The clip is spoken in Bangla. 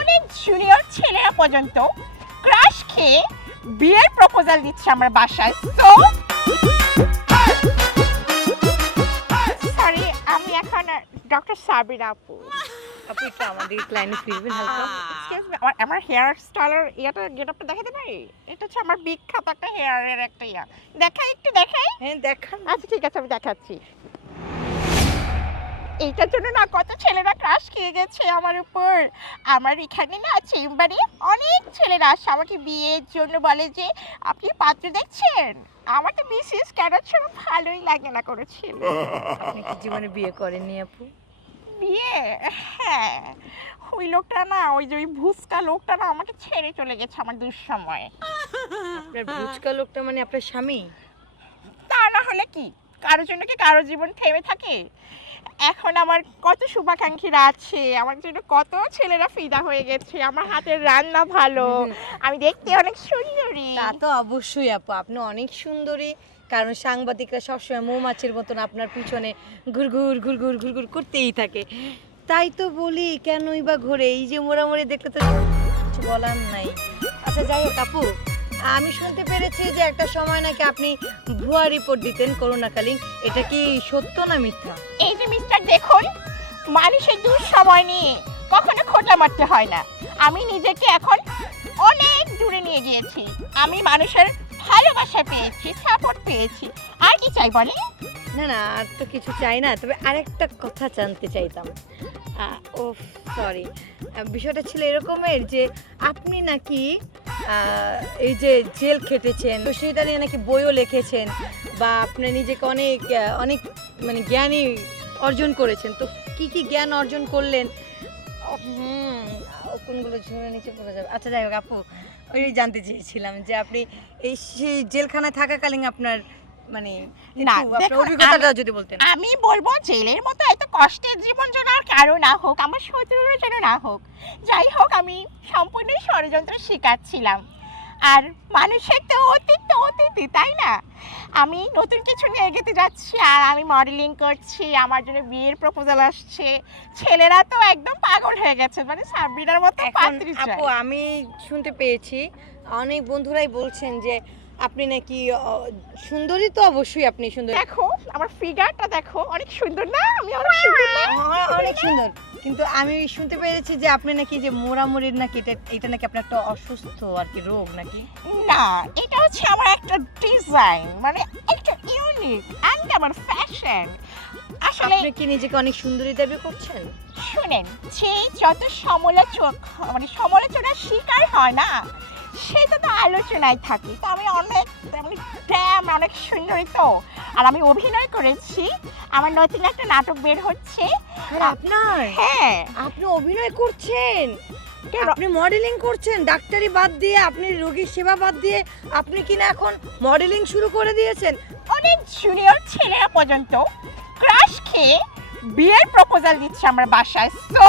অনেক জুনিয়র ছেলেরা পর্যন্ত ক্রাশ খেয়ে বিয়ের প্রপোজাল দিচ্ছে আমার বাসায়। তো সরি আমি এখন ডক্টর সাবির আপু। আপু একটু আমাদের ক্লায়েন্টে ফিরবেন হালকা। Excuse me, আমার আমার হেয়ার স্টাইলের ইয়েটা গেটআপটা দেখাতে পারি? এটা হচ্ছে আমার বিখ্যাত একটা হেয়ারের একটা ইয়া। দেখাই একটু দেখাই। হ্যাঁ দেখান। আচ্ছা ঠিক আছে আমি দেখাচ্ছি। এইটার জন্য না কত ছেলেরা ক্রাশ খেয়ে গেছে আমার উপর। আমার এখানে না চেম্বারে অনেক ছেলেরা আসে আমাকে বিয়ের জন্য বলে যে আপনি পাত্র দেখছেন? আমার তো বিশেষ কেন ছাড়া ভালোই লাগে না কোনো ছেলে। আপনি কি জীবনে বিয়ে করেননি আপু? বিয়ে? হ্যাঁ। ওই লোকটা না ওই যে ওই ভুসকা লোকটা না আমাকে ছেড়ে চলে গেছে আমার দুঃসময়ে। আপনার ভুচকা লোকটা মানে আপনার স্বামী? তা না হলে কি? কারোর জন্য কি কারোর জীবন থেমে থাকে? এখন আমার কত শুভাকাঙ্ক্ষীরা আছে আমার জন্য কত ছেলেরা ফিদা হয়ে গেছে আমার হাতের রান্না ভালো আমি দেখতে অনেক সুন্দরী। তা তো অবশ্যই আপু আপনি অনেক সুন্দরী কারণ সাংবাদিকরা সবসময় মৌমাছির মতন আপনার পিছনে ঘুরঘুর ঘুরঘুর ঘুরঘুর করতেই থাকে। তাই তো বলি কেনই বা ঘুরে? এই যে মোড়ামুড়ি দেখলে তো কিছু বলার নাই। আচ্ছা যাই হোক আপু আমি শুনতে পেরেছি যে একটা সময় নাকি আপনি ভুয়া রিপোর্ট দিতেন করোনাকালীন এটা কি সত্য না মিথ্যা? এই যে মিস্টার দেখুন মানুষের দুঃসময় নিয়ে কখনো খোঁটা মারতে হয় না। আমি নিজেকে এখন অনেক দূরে নিয়ে গিয়েছি। আমি মানুষের ভালোবাসা পেয়েছি সাপোর্ট পেয়েছি। আর কি চাই বলেন? না না আর তো কিছু চাই না। তবে আরেকটা কথা জানতে চাইতাম। ও সরি বিষয়টা ছিল এরকমের যে আপনি নাকি এই যে জেল খেটেছেন তো সেটা নিয়ে নাকি বইও লিখেছেন বা আপনি নিজেকে অনেক অনেক মানে জ্ঞানী অর্জন করেছেন। তো কি কি জ্ঞান অর্জন করলেন? হুম কোনগুলো ঝরে নিচে পড়ে যাবে। আচ্ছা যাই হোক আপু ওই জানতে চেয়েছিলাম যে আপনি এই সেই জেলখানায় থাকাকালীন আপনার মানে না, অভিজ্ঞতাটা যদি বলতেন। আমি বলব জেলের মতো এত কষ্টের জীবন যেন আর কারও না হোক আমার শত্রুরও যেন না হোক। যাই হোক আমি সম্পূর্ণই ষড়যন্ত্র শিকাচ্ছিলাম আর মানুষের তো অতীত তো অতীতই তাই না? আমি নতুন কিছু নিয়ে এগোতে যাচ্ছি আর আমি মডেলিং করছি আমার জন্য বিয়ের প্রপোজাল আসছে। ছেলেরা তো একদম পাগল হয়ে গেছে মানে সাবরিনার মতো আপু আমি শুনতে পেয়েছি। অনেক বন্ধুরাই বলছেন যে আপনি নাকি সুন্দরী তো অবশ্যই আপনি সুন্দর। দেখো আমার ফিগারটা দেখো অনেক সুন্দর না? আমি অনেক সুন্দর না? অনেক সুন্দর। কিন্তু আমি শুনতে পেরেছি যে আপনি নাকি যে মোড়ামুড়ির নাকি এটা এটা নাকি আপনার একটা অসুস্থ আর কি রোগ নাকি? না এটা হচ্ছে আমার একটা ডিজাইন মানে একটা ইউনিক অ্যান্ড আমার ফ্যাশন আসলে আপনি কি নিজেকে অনেক সুন্দরী দাবি করছেন? শুনেন যে যত সমালোচক মানে সমালোচনার শিকার হয় না সেটা তো আলোচনায় থাকে। তো আমি অনেক মানে ড্যাম অনেক সুন্দরী তো। আর আমি অভিনয় করেছি আমার নতুন একটা নাটক বের হচ্ছে। আপনার? হ্যাঁ। আপনি অভিনয় করছেন? আপনি মডেলিং করছেন ডাক্তারি বাদ দিয়ে আপনি রোগীর সেবা বাদ দিয়ে আপনি কি না এখন মডেলিং শুরু করে দিয়েছেন? অনেক জুনিয়র ছেলে পর্যন্ত ক্রাশ খেয়ে বিয়ের প্রপোজাল দিচ্ছে আমার বাসায় সো